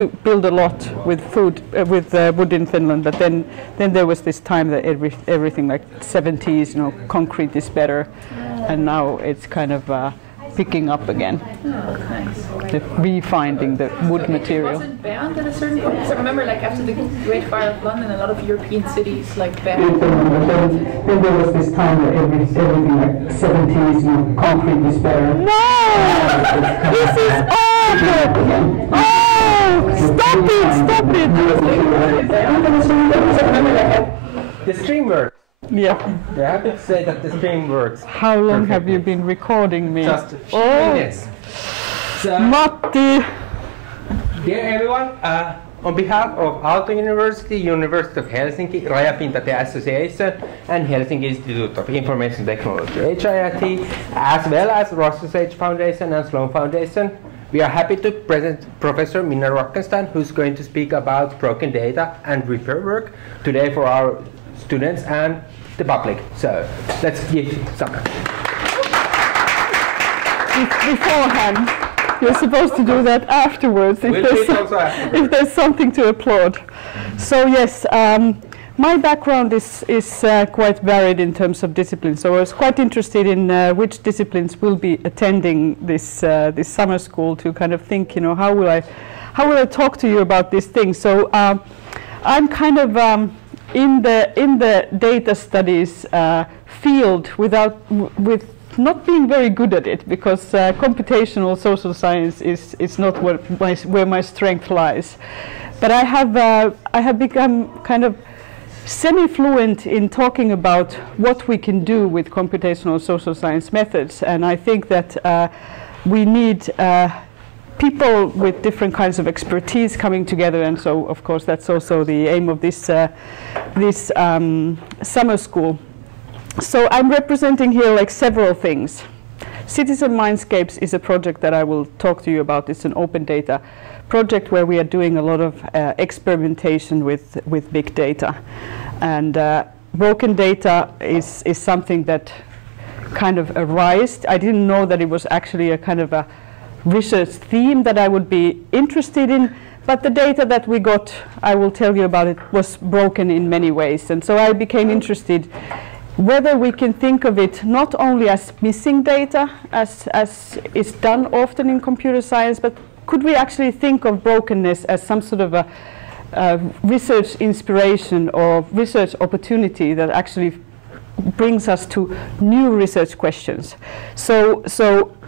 build a lot with wood in Finland, but then there was this time that everything like 70s, concrete is better, and now it's kind of picking up again. Oh, nice. The refinding the wood material. Was it banned at a certain point? Because I remember, like after the Great Fire of London, a lot of European cities banned. Then there was this time that everything like 70s, concrete is better. No! This is awful! Oh! Stop it! The stream works. Yeah. You have to say that the stream works. How long have you been recording me? Just a few minutes. So, Matti! dear everyone, on behalf of Aalto University, University of Helsinki, Rajapinta Association, and Helsinki Institute of Information Technology, HIIT, as well as Ross's Foundation and Sloan Foundation, we are happy to present Professor Minna Ruckenstein, who's going to speak about broken data and repair work today for our students and the public. So let's give some. Beforehand, you're supposed to do that afterwards if there's something to applaud. So yes, my background is quite varied in terms of disciplines. So I was quite interested in which disciplines will be attending this this summer school to kind of think, how will I talk to you about these things. So I'm kind of in the data studies field with not being very good at it, because computational social science is not where my strength lies. But I have become kind of semi-fluent in talking about what we can do with computational social science methods, and I think that we need people with different kinds of expertise coming together, and so of course that's also the aim of this summer school. So I'm representing here several things. Citizen Mindscapes is a project that I will talk to you about. It's an open data project where we are doing a lot of experimentation with big data, and broken data is something that kind of arose. I didn't know that it was actually a kind of a research theme that I would be interested in, but the data that we got, I will tell you about it, was broken in many ways, and so I became interested whether we can think of it not only as missing data, as is done often in computer science, but could we actually think of brokenness as some sort of a research inspiration or research opportunity that actually brings us to new research questions. So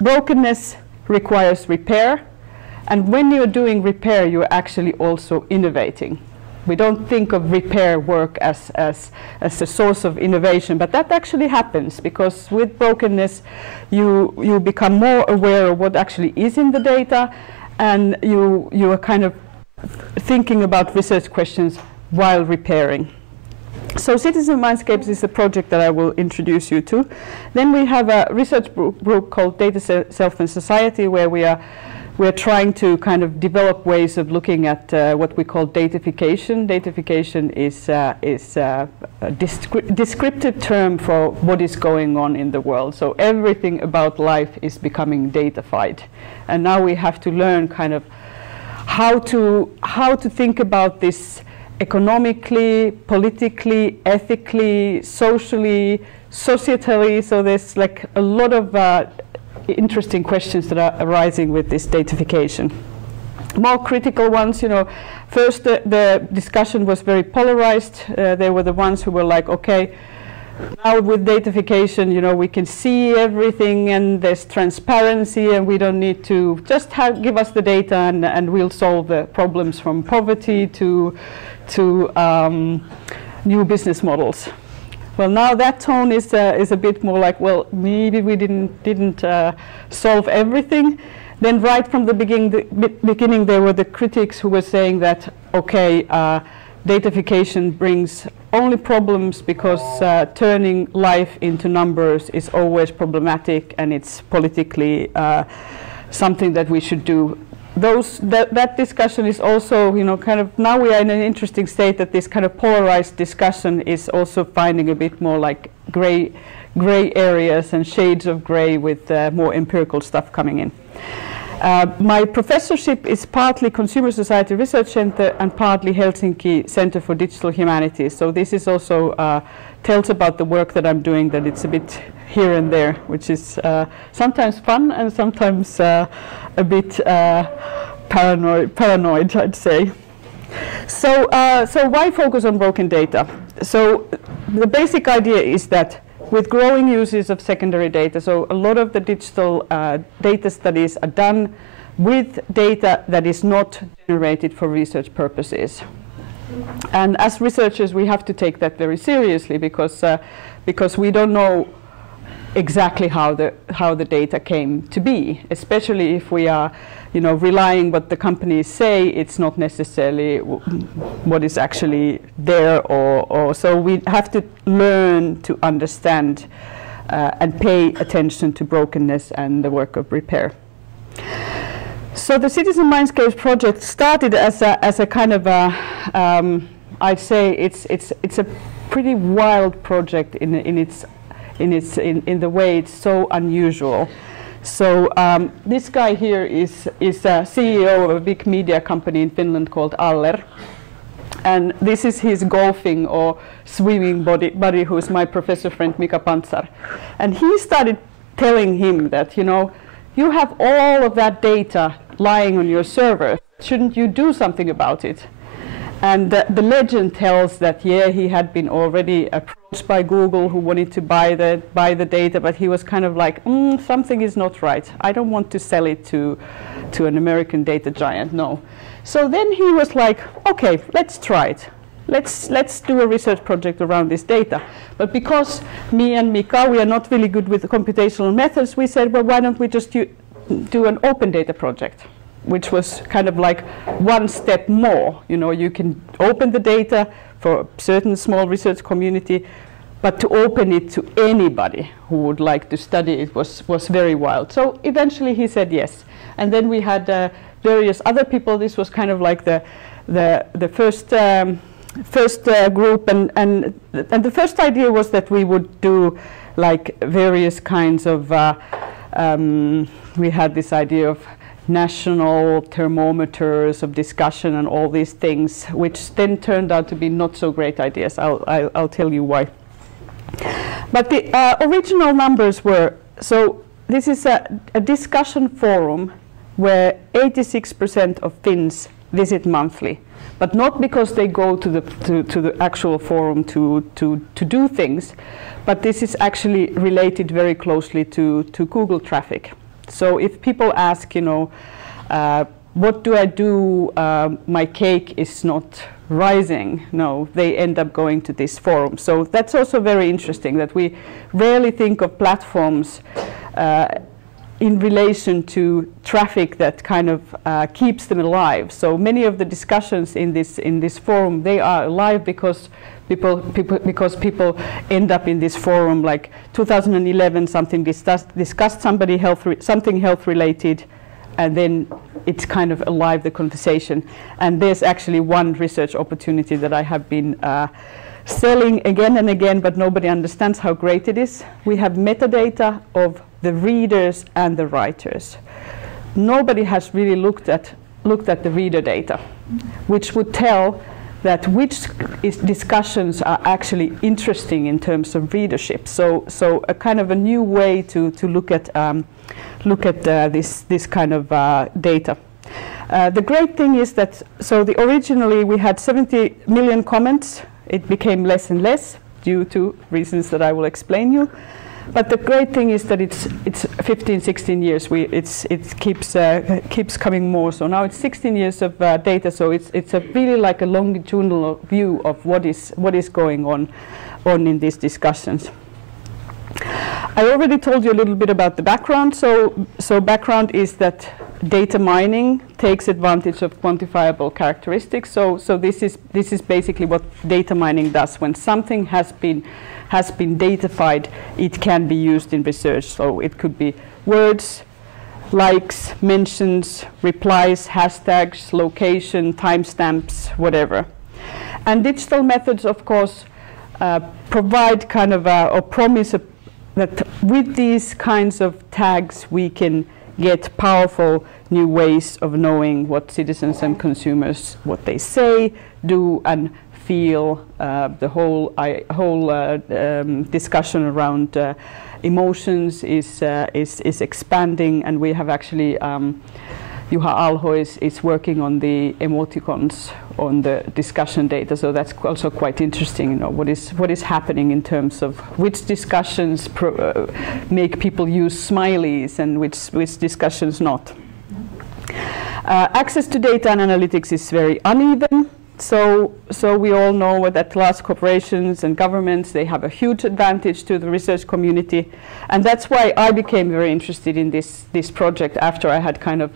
brokenness requires repair, and when you're doing repair, you're actually also innovating. We don't think of repair work as a source of innovation, but that actually happens, because with brokenness you become more aware of what actually is in the data, and you are kind of thinking about research questions while repairing. So Citizen Mindscapes is a project that I will introduce you to. Then we have a research group called Data, Self and Society, where we're trying to kind of develop ways of looking at what we call datafication. Datafication is a descriptive term for what is going on in the world. So everything about life is becoming datafied, and now we have to learn kind of how to think about this economically, politically, ethically, socially, societally. So there's a lot of interesting questions that are arising with this datafication. More critical ones, first the discussion was very polarized. There were the ones who were like, okay, now with datafication, we can see everything and there's transparency and we don't need to just give us the data and we'll solve the problems from poverty to new business models. Well, now that tone is a bit more like, well, maybe we didn't solve everything. Then right from the beginning there were the critics who were saying that, okay, datafication brings only problems because turning life into numbers is always problematic and it's politically something that we should do. That discussion is also, kind of, now we are in an interesting state that this kind of polarized discussion is also finding a bit more like gray areas and shades of gray with more empirical stuff coming in. My professorship is partly Consumer Society Research Center and partly Helsinki Center for Digital Humanities. So this is also tells about the work that I'm doing, that it's a bit here and there, which is sometimes fun and sometimes a bit paranoid, I'd say. So why focus on broken data? So the basic idea is that with growing uses of secondary data, so a lot of the digital data studies are done with data that is not generated for research purposes. And as researchers, we have to take that very seriously because we don't know exactly how the data came to be, especially if we are relying what the companies say. It's not necessarily what is actually there, or so we have to learn to understand and pay attention to brokenness and the work of repair. So the Citizen Mindscapes project started as a kind of a, I'd say it's a pretty wild project in the way it's so unusual. So this guy here is a CEO of a big media company in Finland called Aller. And this is his golfing or swimming buddy, who's my professor friend Mika Pantsar. And he started telling him that, you have all of that data lying on your server. Shouldn't you do something about it? And the legend tells that, yeah, he had been already approached by Google, who wanted to buy the data, but he was kind of like, something is not right. I don't want to sell it to an American data giant, no. So then he was like, okay, let's try it. Let's do a research project around this data. But because me and Mika, we are not really good with computational methods, we said, well, why don't we just do an open data project, which was kind of like one step more. You can open the data for a certain small research community, but to open it to anybody who would like to study it was very wild. So eventually he said yes. And then we had various other people. This was kind of like the first group, and the first idea was that we would do like various kinds of, we had this idea of national thermometers of discussion and all these things, which then turned out to be not so great ideas. I'll tell you why. But the original numbers were, so this is a discussion forum where 86% of Finns visit monthly, but not because they go to the actual forum to do things, but this is actually related very closely to Google traffic. So if people ask, what do I do? My cake is not rising. No, they end up going to this forum. So that's also very interesting, that we rarely think of platforms in relation to traffic that kind of keeps them alive. So many of the discussions in this forum, they are alive because people end up in this forum. Like 2011, something discussed something health related, and then it's kind of alive, the conversation. And there's actually one research opportunity that I have been selling again and again, but nobody understands how great it is. We have metadata of the readers and the writers. Nobody has really looked at the reader data, which would tell that which discussions are actually interesting in terms of readership. So a kind of a new way to look at this kind of data. The great thing is that originally we had 70 million comments. It became less and less due to reasons that I will explain you. But the great thing is that it's 15, 16 years. It keeps coming more. So now it's 16 years of data. So it's a really like a longitudinal view of what is going on in these discussions. I already told you a little bit about the background. So background is that data mining takes advantage of quantifiable characteristics. So this is basically what data mining does. When something has been datafied, it can be used in research. So it could be words, likes, mentions, replies, hashtags, location, timestamps, whatever. And digital methods, of course, provide kind of or promise that with these kinds of tags we can get powerful new ways of knowing what citizens and consumers, what they say, do, and feel. The whole discussion around emotions is expanding, and we have actually Juha Alho is working on the emoticons on the discussion data, so that's also quite interesting. You know, what is happening in terms of which discussions make people use smileys and which discussions not. Access to data and analytics is very uneven. So we all know that large corporations and governments, they have a huge advantage to the research community, and that's why I became very interested in this project after I had kind of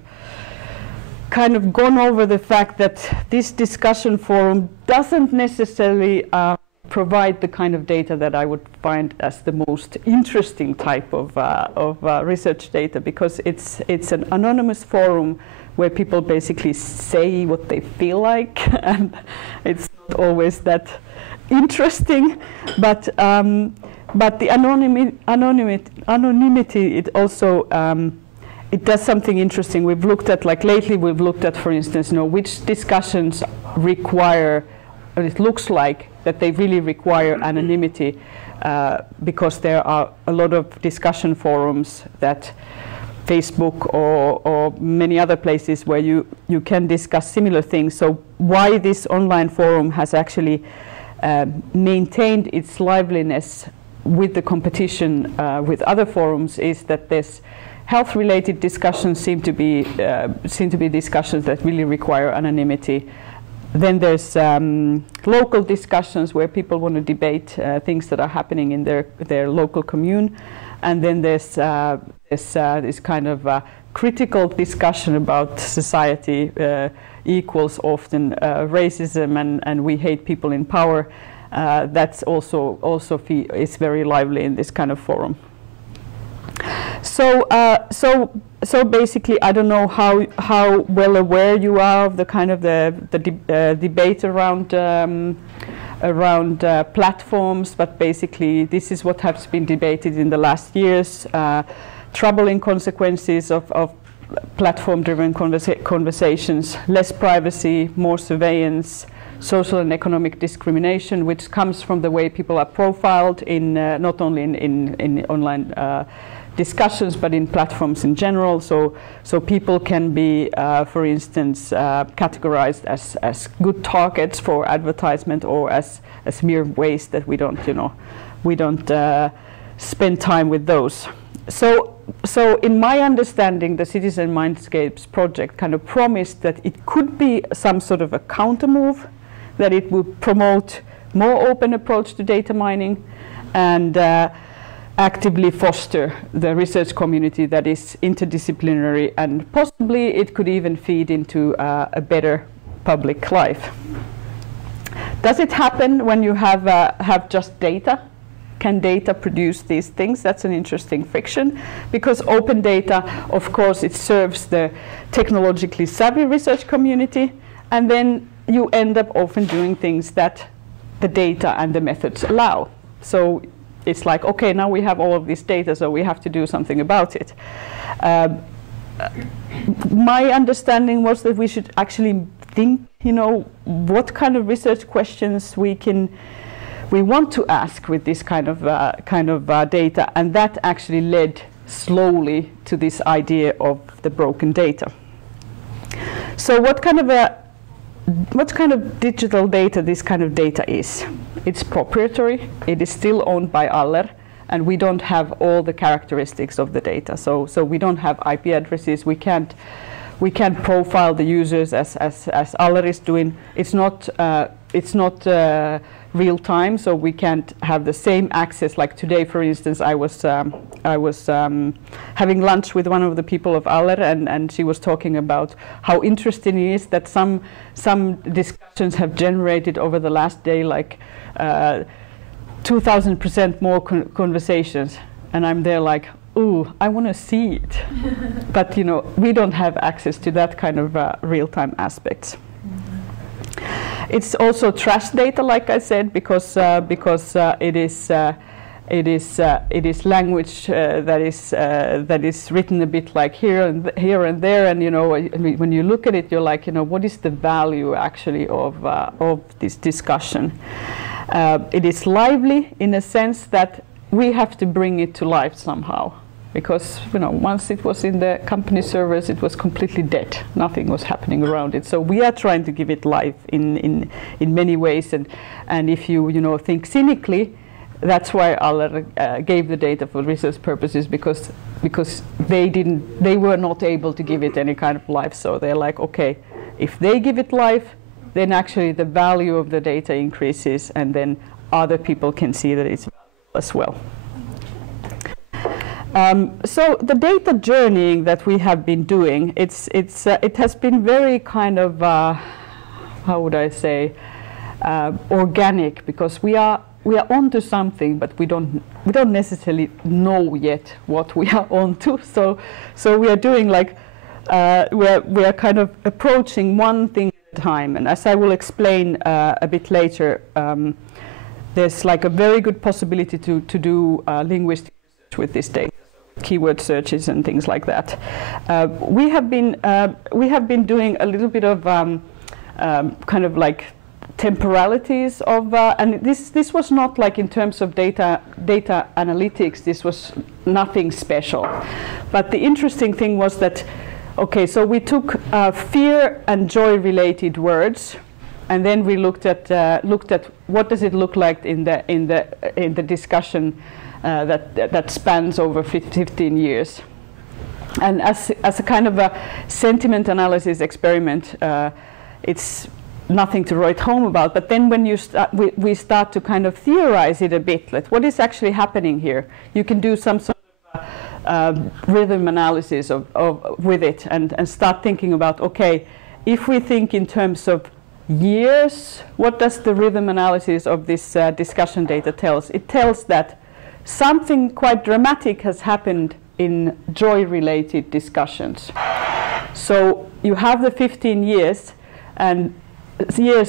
gone over the fact that this discussion forum doesn't necessarily provide the kind of data that I would find as the most interesting type of research data, because it's an anonymous forum where people basically say what they feel like, and it's not always that interesting. But the anonymity, it also it does something interesting. We've looked at, like lately, we've looked at, for instance, you know, which discussions require, or it looks like that they really require anonymity, because there are a lot of discussion forums that Facebook or many other places where you can discuss similar things. So why this online forum has actually maintained its liveliness with the competition with other forums is that there's health-related discussions seem to be discussions that really require anonymity. Then there's local discussions where people want to debate things that are happening in their local commune, and then there's this kind of critical discussion about society equals often racism, and we hate people in power. That's also is very lively in this kind of forum. So basically, I don't know how well aware you are of the kind of the debate around platforms, but basically this is what has been debated in the last years: troubling consequences of platform-driven conversations, less privacy, more surveillance, social and economic discrimination, which comes from the way people are profiled in not only in online discussions, but in platforms in general. So people can be, for instance, categorized as good targets for advertisement, or as mere waste that we don't spend time with those. So in my understanding, the Citizen Mindscapes project kind of promised that it could be some sort of a counter move, that it would promote more open approach to data mining, and actively foster the research community that is interdisciplinary, and possibly it could even feed into a better public life. Does it happen when you have just data? Can data produce these things? That's an interesting fiction, because open data, of course, it serves the technologically savvy research community, and then you end up often doing things that the data and the methods allow. So it's like, okay, now we have all of this data, so we have to do something about it. My understanding was that we should actually think, what kind of research questions we want to ask with this kind of data, and that actually led slowly to this idea of the broken data. So what kind of digital data this kind of data is? It's proprietary. It is still owned by Aller, and we don't have all the characteristics of the data. So we don't have IP addresses. We can't profile the users as Aller is doing. It's not real time, so we can't have the same access. Like today, for instance, I was having lunch with one of the people of Aller, and she was talking about how interesting it is that some discussions have generated over the last day like 2,000% more conversations, and I'm there like, ooh, I want to see it. But we don't have access to that kind of real-time aspects. It's also trash data, like I said, because it is It is language that is written a bit like here and there, and you know, when you look at it, you're like, you know, what is the value actually of this discussion? It is lively in a sense that we have to bring it to life somehow, because you know, once it was in the company servers, it was completely dead. Nothing was happening around it. So we are trying to give it life in many ways, and if you know, think cynically, that's why Aller gave the data for research purposes, because they were not able to give it any kind of life. So they're like, okay, if they give it life, then actually the value of the data increases, and then other people can see that it's valuable as well. So the data journeying that we have been doing, it has been very kind of how would I say, organic, because we are onto something, but we don't necessarily know yet what we are onto. So we are doing like we are kind of approaching one thing at a time, and as I will explain a bit later, there's like a very good possibility to do linguistic research with this data, keyword searches and things like that. We have been doing a little bit of kind of like temporalities of, and this was not like in terms of data analytics, this was nothing special. But the interesting thing was that, okay, so we took fear and joy related words, and then we looked at what does it look like in the discussion that spans over 15 years. And as a kind of a sentiment analysis experiment, it's nothing to write home about, but then when you we start to kind of theorize it a bit, like what is actually happening here, you can do some sort of rhythm analysis with it, and start thinking about, okay, if we think in terms of years, what does the rhythm analysis of this discussion data tells? It tells that something quite dramatic has happened in joy-related discussions. So you have the 15 years, and year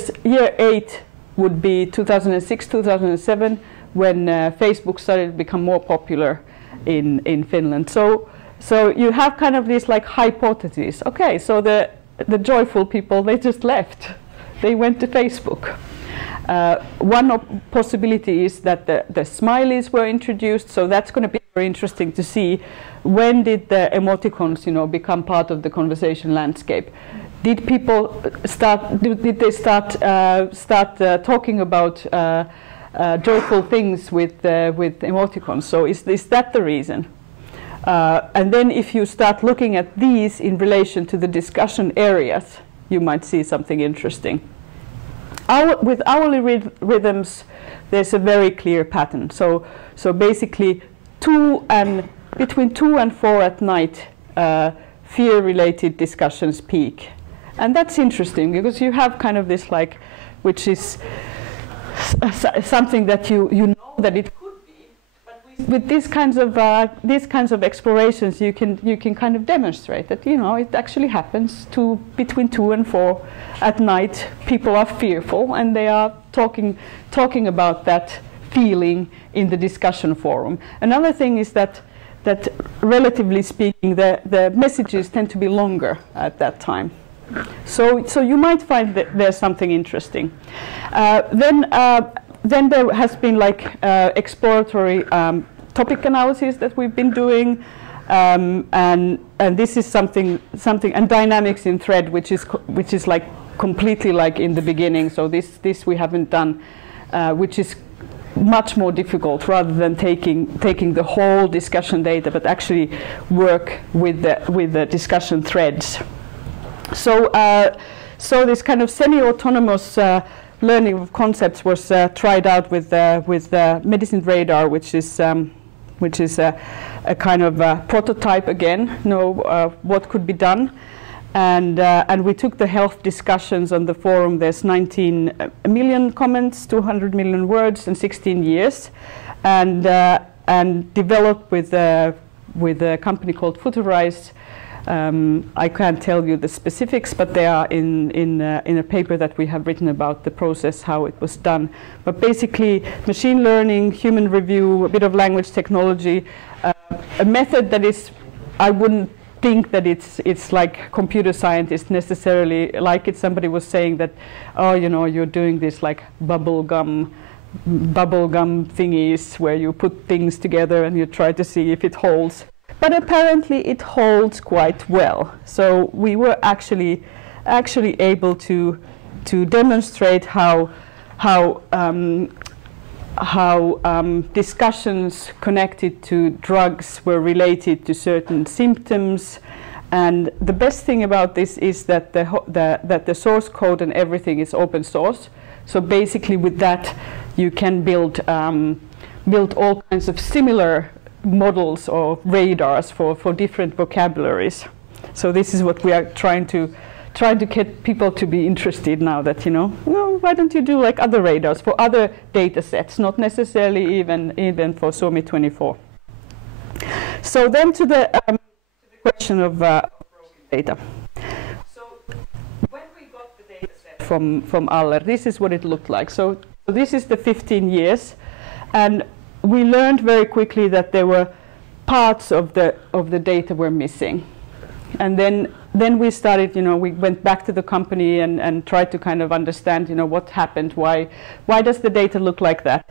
8 would be 2006, 2007, when Facebook started to become more popular in Finland. So you have kind of this like hypothesis. Okay, so the joyful people, they just left. They went to Facebook. One possibility is that the smileys were introduced, so that's going to be very interesting to see when did the emoticons, you know, become part of the conversation landscape. Did people start? Did they start talking about joyful things with emoticons? So is that the reason? And then if you start looking at these in relation to the discussion areas, you might see something interesting. With hourly rhythms, there's a very clear pattern. So basically, between 2 and 4 at night, fear-related discussions peak. And that's interesting, because you have kind of this like, which is something that you know that it could be, but with these kinds of explorations, you can kind of demonstrate that, you know, it actually happens between 2 and 4 at night. People are fearful, and they are talking about that feeling in the discussion forum. Another thing is that relatively speaking, the messages tend to be longer at that time. So you might find that there's something interesting. Then there has been like exploratory topic analysis that we've been doing, and this is something, and dynamics in thread, which is like completely like in the beginning. So this we haven't done, which is much more difficult, rather than taking the whole discussion data, but actually work with the discussion threads. So this kind of semi-autonomous learning of concepts was tried out with Medicine Radar, which is a kind of prototype again. What could be done, and we took the health discussions on the forum. There's 19 million comments, 200 million words, and 16 years, and developed with a company called Footerize I can't tell you the specifics, but they are in a paper that we have written about the process, how it was done. But basically, machine learning, human review, a bit of language technology, a method that is, I wouldn't think that it's like computer scientists necessarily like it. Somebody was saying that, oh, you know, you're doing this like bubble gum thingies where you put things together and you try to see if it holds. But apparently it holds quite well. So we were actually able to demonstrate how discussions connected to drugs were related to certain symptoms. And the best thing about this is that the source code and everything is open source. So basically with that you can build all kinds of similar models or radars for different vocabularies. So this is what we are trying to get people to be interested now, that, you know, well, why don't you do like other radars for other data sets, not necessarily even for SOMI 24. So then to the question of broken data. So when we got the data set from Aller, this is what it looked like. So this is the 15 years, and we learned very quickly that there were parts of the data were missing. And then we started, you know, we went back to the company and tried to kind of understand, you know, what happened, why does the data look like that?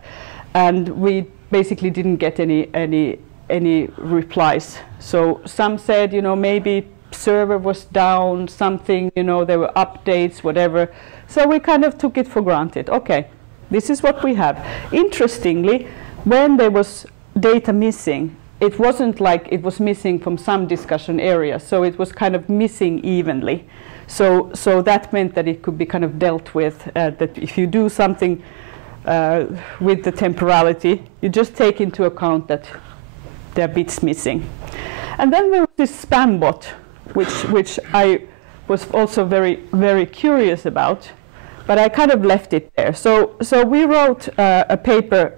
And we basically didn't get any replies. So some said, you know, maybe server was down, something, you know, there were updates, whatever. So we kind of took it for granted. Okay, this is what we have. Interestingly, when there was data missing, it wasn't like it was missing from some discussion area, so it was kind of missing evenly. So that meant that it could be kind of dealt with, that if you do something with the temporality, you just take into account that there are bits missing. And then there was this spam bot, which I was also very, very curious about, but I kind of left it there. So we wrote a paper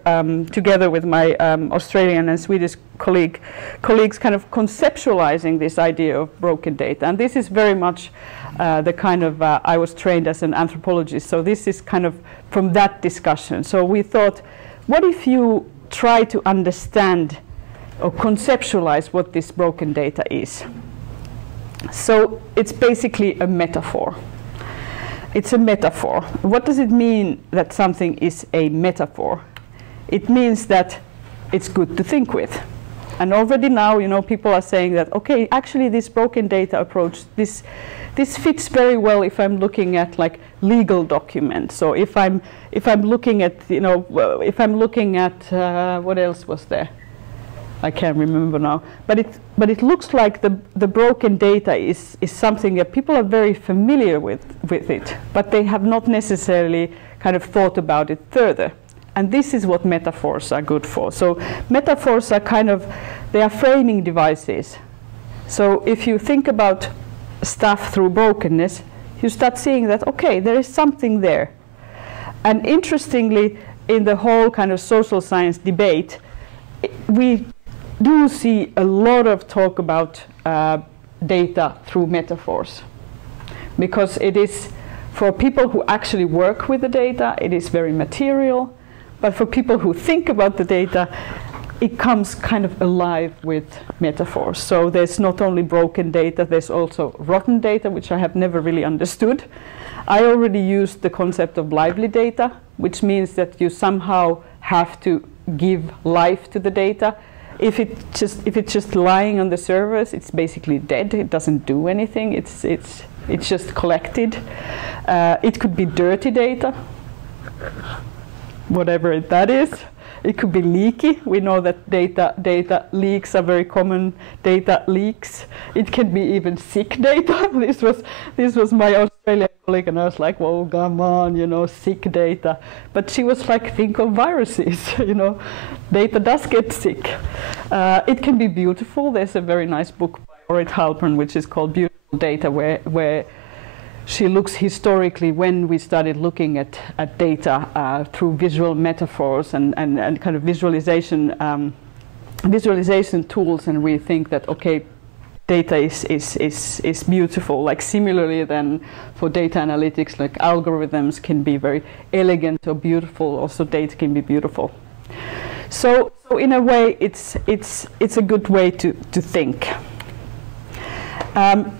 together with my Australian and Swedish colleagues kind of conceptualizing this idea of broken data. And this is very much the kind of, I was trained as an anthropologist, so this is kind of from that discussion. So we thought, what if you try to understand or conceptualize what this broken data is? So it's basically a metaphor. It's a metaphor. What does it mean that something is a metaphor? It means that it's good to think with. And already now, you know, people are saying that, okay, actually this broken data approach, this fits very well if I'm looking at like legal documents. So if I'm looking at, you know, if I'm looking at, what else was there? I can't remember now, but it looks like the broken data is something that people are very familiar with it, but they have not necessarily kind of thought about it further. And this is what metaphors are good for. So metaphors are kind of, they are framing devices. So if you think about stuff through brokenness, you start seeing that, okay, there is something there. And interestingly, in the whole kind of social science debate, we do see a lot of talk about data through metaphors, because it is, for people who actually work with the data, it is very material, but for people who think about the data, it comes kind of alive with metaphors. So there's not only broken data, there's also rotten data, which I have never really understood. I already used the concept of lively data, which means that you somehow have to give life to the data. If it's just lying on the servers, it's basically dead. It doesn't do anything. It's just collected. It could be dirty data, whatever that is. It could be leaky. We know that data leaks are very common. Data leaks. It can be even sick data. This was my Australian colleague, and I was like, "Well, come on, you know, sick data." But she was like, "Think of viruses, you know, data does get sick." It can be beautiful. There's a very nice book by Orit Halpern, which is called "Beautiful Data," where she looks historically when we started looking at data through visual metaphors and kind of visualization tools, and we think that, okay, data is beautiful. Like similarly then for data analytics, like algorithms can be very elegant or beautiful, also data can be beautiful. So in a way it's a good way to think.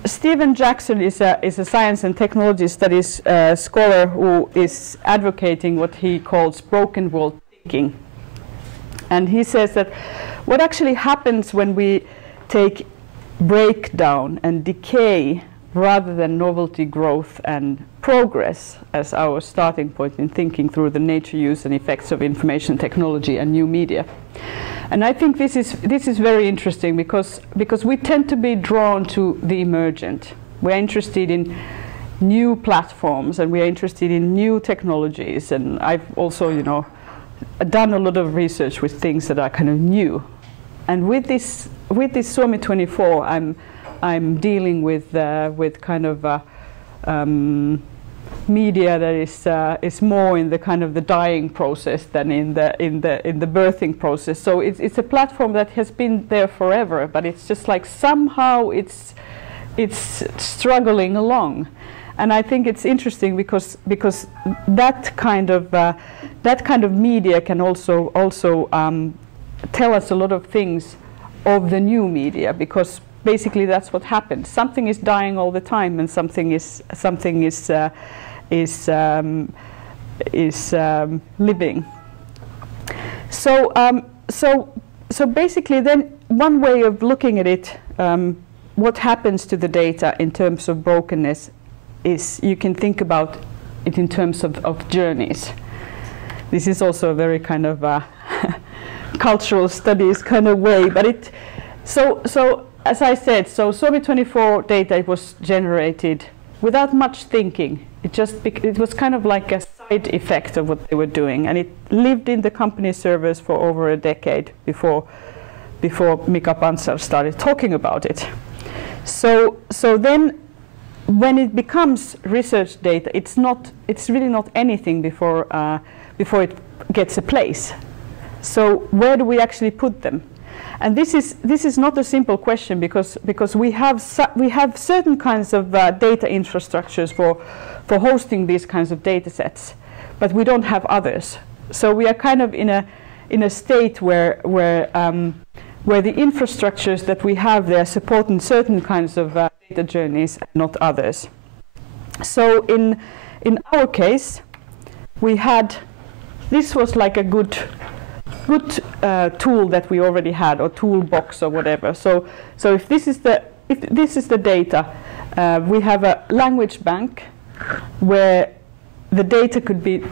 Stephen Jackson is a science and technology studies scholar who is advocating what he calls broken world thinking. And he says that what actually happens when we take breakdown and decay rather than novelty, growth and progress as our starting point in thinking through the nature, use and effects of information technology and new media. And I think this is very interesting because we tend to be drawn to the emergent. We're interested in new platforms and we are interested in new technologies. And I've also, done a lot of research with things that are kind of new. And with this Suomi 24, I'm dealing with kind of media that is more in the kind of the dying process than in the birthing process. So it's a platform that has been there forever, but it's just like somehow it's struggling along. And I think it's interesting because that kind of media can also tell us a lot of things of the new media, because basically that's what happens. Something is dying all the time, and something is living. So basically, then one way of looking at it, what happens to the data in terms of brokenness, is you can think about it in terms of journeys. This is also a very kind of cultural studies kind of way, but so as I said, so Suomi 24 data, it was generated without much thinking. It was kind of like a side effect of what they were doing, and it lived in the company servers for over a decade before Mika Pantsar started talking about it. So then when it becomes research data, it's really not anything before it gets a place. So where do we actually put them? And this is not a simple question, because we have certain kinds of data infrastructures for hosting these kinds of data sets, but we don't have others. So we are kind of in a state where the infrastructures that we have, they are supporting certain kinds of data journeys and not others. So in our case, we had, this was like a good tool that we already had, or toolbox or whatever. So if this is the data, we have a language bank where the data could be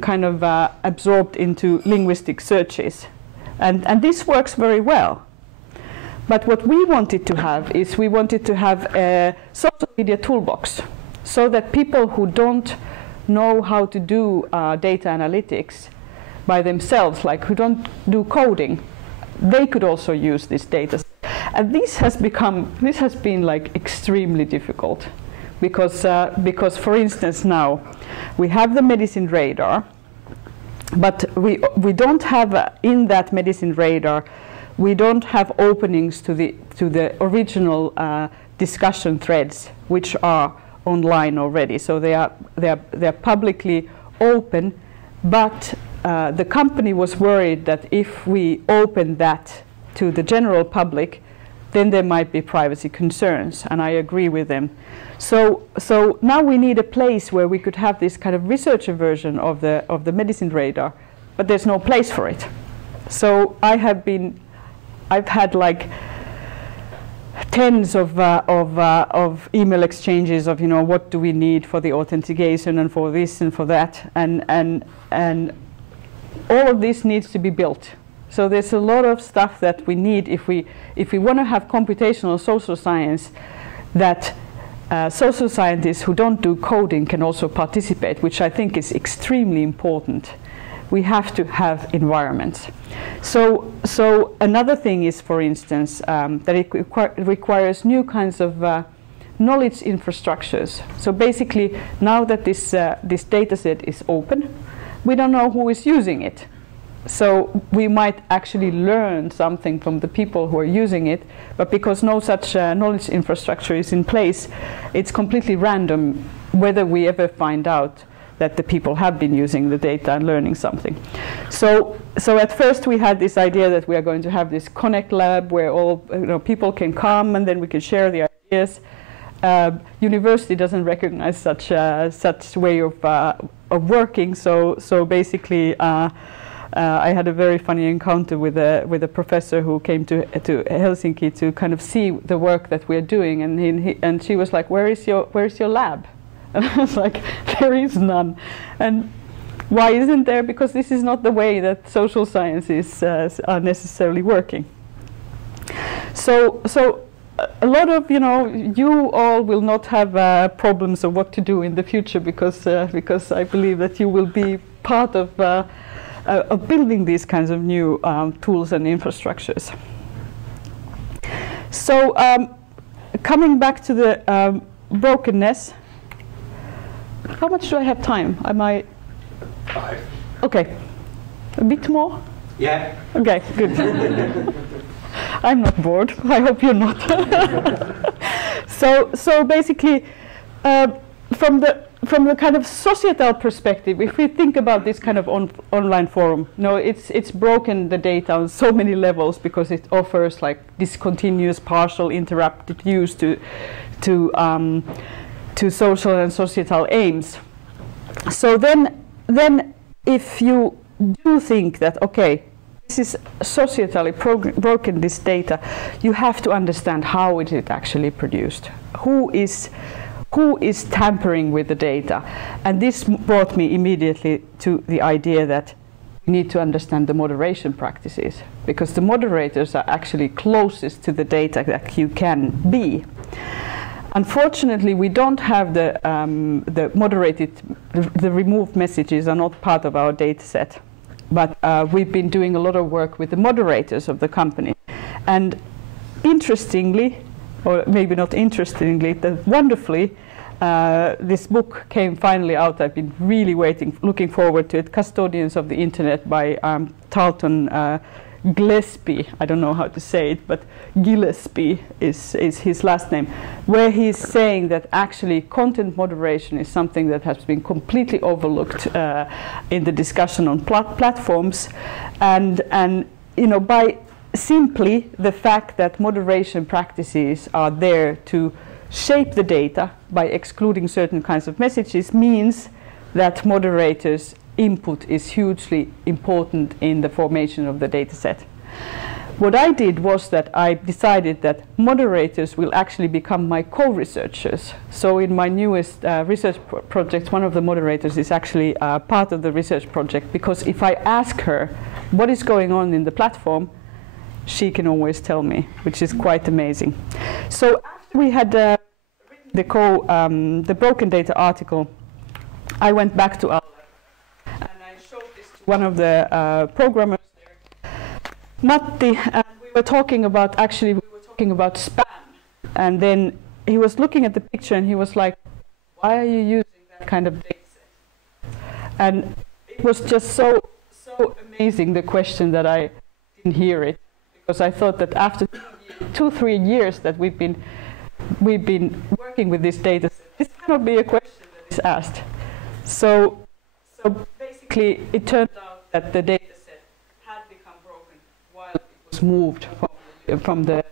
kind of absorbed into linguistic searches, and this works very well. But what we wanted to have is we wanted to have a social media toolbox, so that people who don't know how to do data analytics by themselves, like who don't do coding, they could also use this data. And this has been like extremely difficult, because for instance now we have the medicine radar, but we don't have in that medicine radar, we don't have openings to the original discussion threads, which are online already. So they are publicly open, but the company was worried that if we open that to the general public, then there might be privacy concerns, and I agree with them. So now we need a place where we could have this kind of researcher version of the medicine radar, but there's no place for it. So I've had like tens of email exchanges of what do we need for the authentication and for this and for that, and all of this needs to be built. So there's a lot of stuff that we need if we want to have computational social science, that social scientists who don't do coding can also participate, which I think is extremely important. We have to have environments. So another thing is, for instance, that it requires new kinds of knowledge infrastructures. So basically, now that this data set is open, we don't know who is using it. So we might actually learn something from the people who are using it, but because no such knowledge infrastructure is in place, it's completely random whether we ever find out that the people have been using the data and learning something. So at first we had this idea that we are going to have this Connect lab where all people can come and then we can share the ideas. University doesn't recognize such way of working. So basically, I had a very funny encounter with a professor who came to Helsinki to kind of see the work that we're doing, and she was like, "Where is your lab?" And I was like, "There is none." And why isn't there? Because this is not the way that social sciences are necessarily working. So a lot of you all will not have problems of what to do in the future because I believe that you will be part of building these kinds of new tools and infrastructures. So coming back to the brokenness, how much do I have time? Am I 5. Okay, a bit more? Yeah. Okay, good. I'm not bored. I hope you're not. So basically, from the kind of societal perspective, if we think about this kind of online forum, it's broken the data on so many levels because it offers like discontinuous, partial, interrupted use to social and societal aims. So then if you do think that, okay, this is societally broken, this data, you have to understand how it is actually produced. Who is tampering with the data? And this brought me immediately to the idea that we need to understand the moderation practices, because the moderators are actually closest to the data that you can be. Unfortunately, we don't have the removed messages are not part of our data set. But we've been doing a lot of work with the moderators of the company. And interestingly, or maybe not interestingly, wonderfully, this book came finally out. I've been really looking forward to it, Custodians of the Internet by Tarleton Gillespie. I don't know how to say it, but Gillespie is his last name, where he's saying that actually content moderation is something that has been completely overlooked in the discussion on platforms, and by simply the fact that moderation practices are there to shape the data by excluding certain kinds of messages means that moderators' input is hugely important in the formation of the data set. What I did was that I decided that moderators will actually become my co-researchers. So in my newest research project, one of the moderators is actually part of the research project, because if I ask her what is going on in the platform, she can always tell me, which is quite amazing. So after we had the broken data article, I went back to one of the programmers there, Matti, and we were talking about spam. And then he was looking at the picture and he was like, "Why are you using that kind of data set?" And it was just so amazing, the question, that I didn't hear it, because I thought that after 2-3 years that we've been working with this data set, this cannot be a question that is asked. So basically, it turned out that the data set had become broken while it was moved from the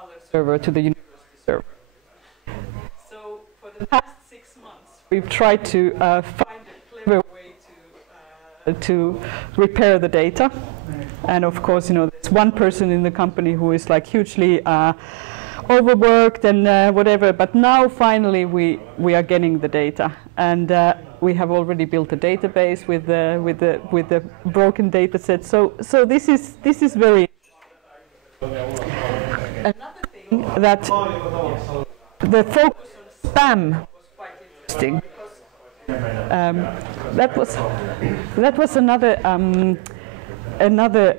other server to the university server. So for the past 6 months, we've tried to find a clever way to repair the data. And of course, there's one person in the company who is like hugely overworked and whatever, but now finally we are getting the data, and we have already built a database with the broken data set. So this is very. Another thing, that the focus on spam was quite interesting. That was another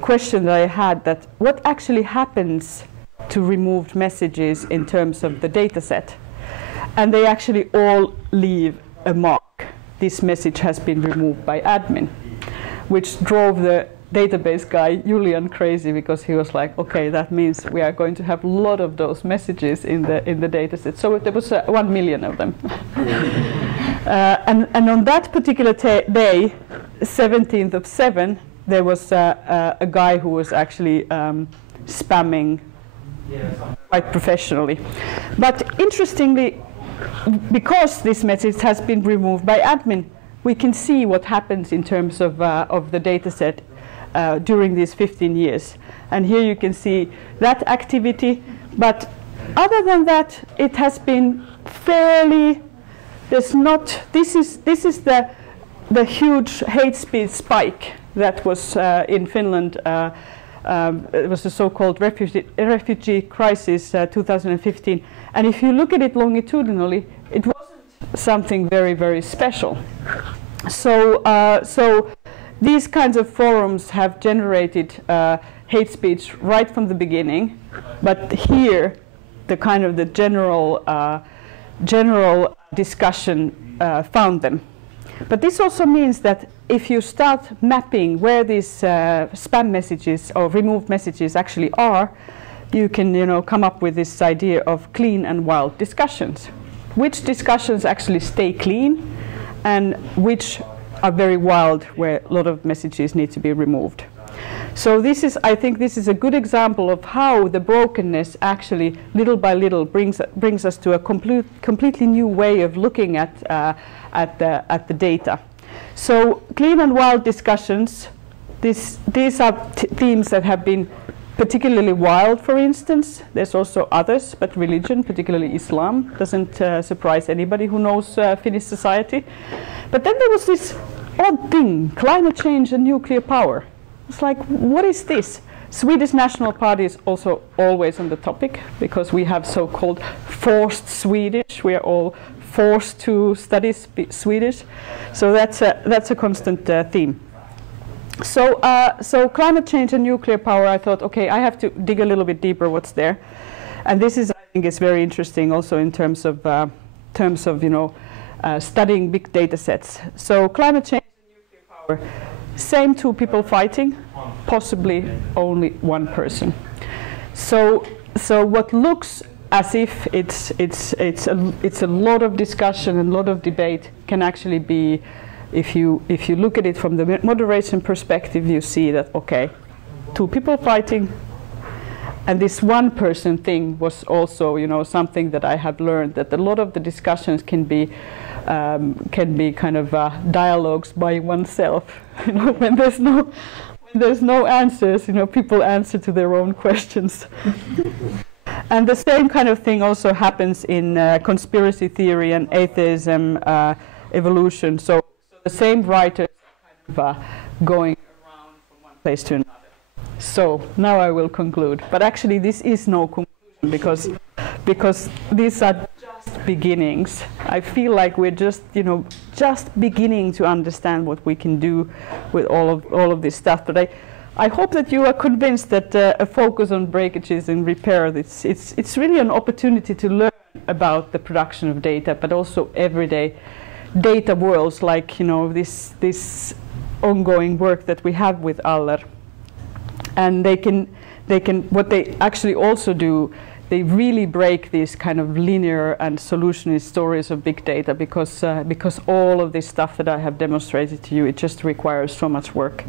question that I had, that what actually happens to removed messages in terms of the data set. And they actually all leave a mark. This message has been removed by admin. which drove the database guy Julian crazy, because he was like, okay, that means we are going to have a lot of those messages in the data set. So there was 1 million of them. And on that particular day, 17th of 7, there was a guy who was actually spamming quite professionally. But interestingly, because this message has been removed by admin, we can see what happens in terms of the data set during these 15 years. And here you can see that activity. But other than that, it has been fairly, there's not, this is the huge hate speech spike that was in Finland. It was the so-called refugee crisis 2015. And if you look at it longitudinally, it wasn't something very, very special. So, so these kinds of forums have generated hate speech right from the beginning. But here, the kind of the general discussion found them. But this also means that if you start mapping where these spam messages or removed messages actually are, you can come up with this idea of clean and wild discussions. Which discussions actually stay clean and which are very wild, where a lot of messages need to be removed. So this is, I think this is a good example of how the brokenness actually, little by little, brings us to a completely new way of looking at the data. So clean and wild discussions, these are themes that have been particularly wild, for instance. There's also others, but religion, particularly Islam, doesn't surprise anybody who knows Finnish society. But then there was this odd thing, climate change and nuclear power. It's like, what is this? Swedish National Party is also always on the topic, because we have so-called forced Swedish. We are all forced to study Swedish. So that's a constant theme. So, so climate change and nuclear power, I thought, okay, I have to dig a little bit deeper what's there. And this is, I think, is very interesting also in terms of studying big data sets. So climate change and nuclear power, same two people fighting, possibly only one person. So what looks as if it's a lot of discussion and a lot of debate can actually be, if you look at it from the moderation perspective, you see that, okay, two people fighting, and this one person thing was also something that I have learned, that a lot of the discussions can be kind of dialogues by oneself. When there's no answers, people answer to their own questions. And the same kind of thing also happens in conspiracy theory and atheism, evolution. So the same writers are kind of going around from one place to another. So now I will conclude. But actually this is no conclusion, because these are just beginnings. I feel like we're just beginning to understand what we can do with all of this stuff. But I hope that you are convinced that a focus on breakages and repair, it's really an opportunity to learn about the production of data, but also everyday data worlds, like this ongoing work that we have with Aller. And they can what they actually also do, they really break these kind of linear and solutionist stories of big data, because all of this stuff that I have demonstrated to you, it just requires so much work.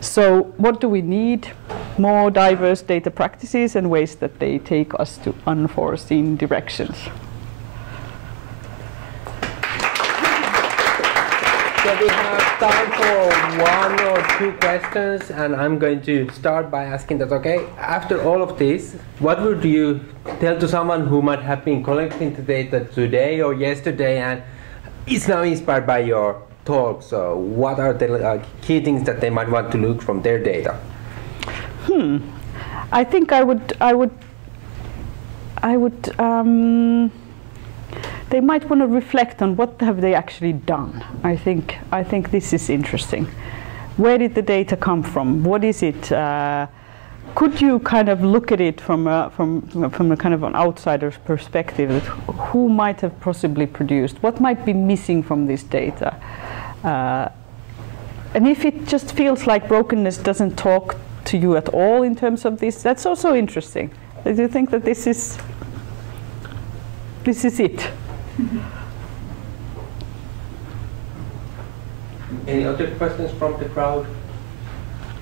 So what do we need? More diverse data practices and ways that they take us to unforeseen directions. So we have time for 1 or 2 questions, and I'm going to start by asking that, okay, after all of this, what would you tell to someone who might have been collecting the data today or yesterday and is now inspired by your talk? So what are the key things that they might want to look from their data? I think I would they might want to reflect on what have they actually done. I think this is interesting. Where did the data come from? What is it? Could you kind of look at it from a kind of an outsider's perspective? That who might have possibly produced? What might be missing from this data? And if it just feels like brokenness doesn't talk to you at all in terms of this, that's also interesting. Do you think that this is it? Any other questions from the crowd?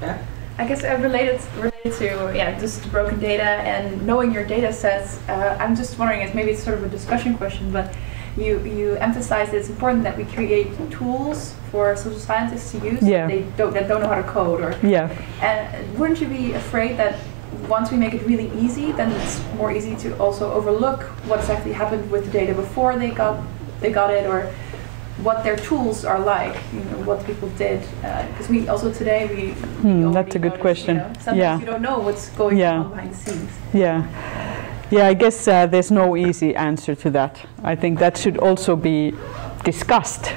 Yeah? I guess related to just broken data and knowing your data sets. I'm just wondering, maybe it's sort of a discussion question, but you emphasize that it's important that we create tools for social scientists to use that don't know how to code. And wouldn't you be afraid that once we make it really easy, then it's more easy to also overlook what's actually happened with the data before they got it, or what their tools are like, what people did, because we also today we that's a good question. Sometimes you don't know what's going on behind the scenes. Yeah, I guess there's no easy answer to that. I think that should also be discussed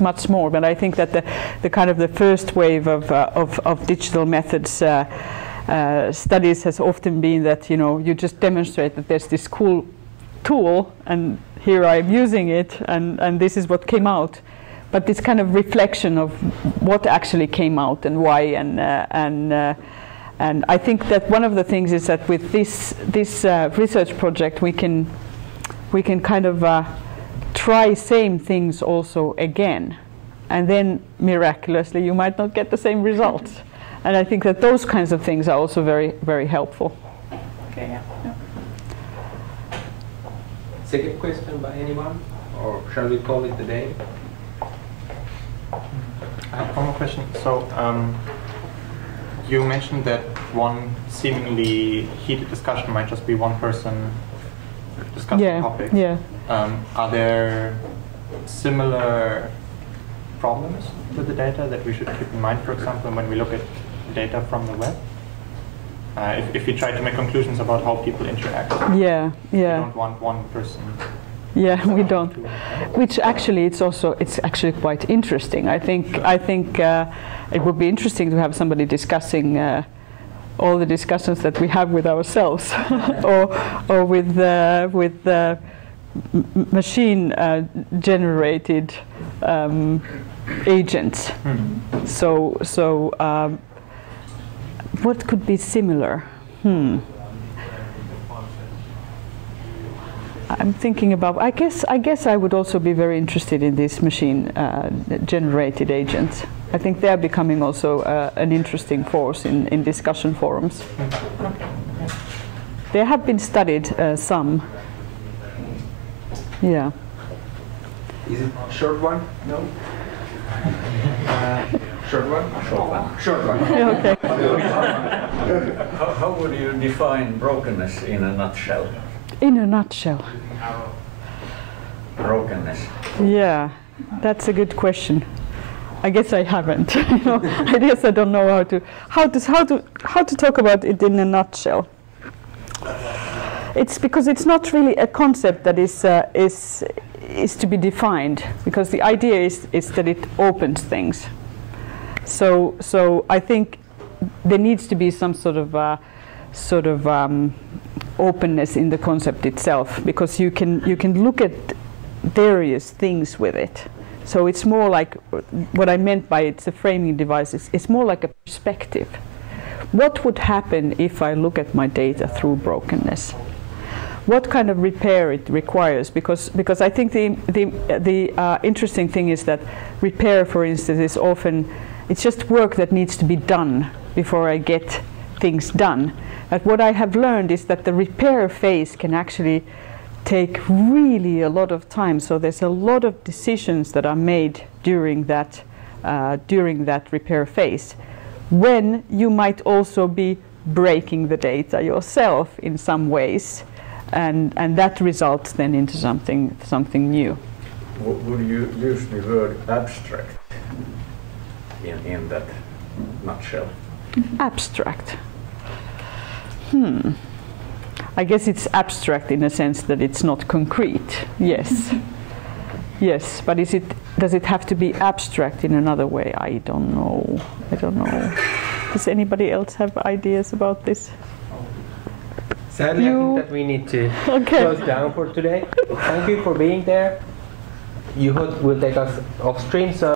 much more. But I think that the kind of the first wave of digital methods studies has often been that you just demonstrate that there's this cool tool and here I'm using it, and this is what came out. But this kind of reflection of what actually came out and why, and I think that one of the things is that with this research project, we can kind of try same things also again, and then miraculously you might not get the same results. And I think that those kinds of things are also very, very helpful. Okay. Yeah. Second question by anyone, or shall we call it a day? I have one more question. So, you mentioned that one seemingly heated discussion might just be one person discussing the topic. Yeah. Are there similar problems with the data that we should keep in mind, for example, when we look at data from the web? If we try to make conclusions about how people interact, we don't want one person. Yeah, we don't. Which actually, it's actually quite interesting. I think it would be interesting to have somebody discussing all the discussions that we have with ourselves, or with machine generated agents. So. What could be similar? I'm thinking about. I guess I would also be very interested in these machine-generated agents. I think they are becoming also an interesting force in discussion forums. They have been studied some. Yeah. Is it a short one? No. Short one? Short one. Short one. Okay. How would you define brokenness in a nutshell? In a nutshell. Brokenness. Yeah, that's a good question. I guess I haven't. I guess I don't know how to talk about it in a nutshell. It's because it's not really a concept that is to be defined, because the idea is that it opens things. So I think there needs to be some sort of openness in the concept itself, because you can look at various things with it. So it's more like what I meant by it's a framing device. It's more like a perspective. What would happen if I look at my data through brokenness? What kind of repair it requires? Because I think the interesting thing is that repair, for instance, is often it's just work that needs to be done before I get things done. But what I have learned is that the repair phase can actually take really a lot of time. So there's a lot of decisions that are made during that repair phase, when you might also be breaking the data yourself in some ways, and that results then into something new. Would you use the word abstract in that nutshell? Abstract. I guess it's abstract in a sense that it's not concrete. Yes. Yes, but does it have to be abstract in another way? I don't know. Does anybody else have ideas about this? Sadly, I think that we need to close down for today. Thank you for being there. You will take us off stream. So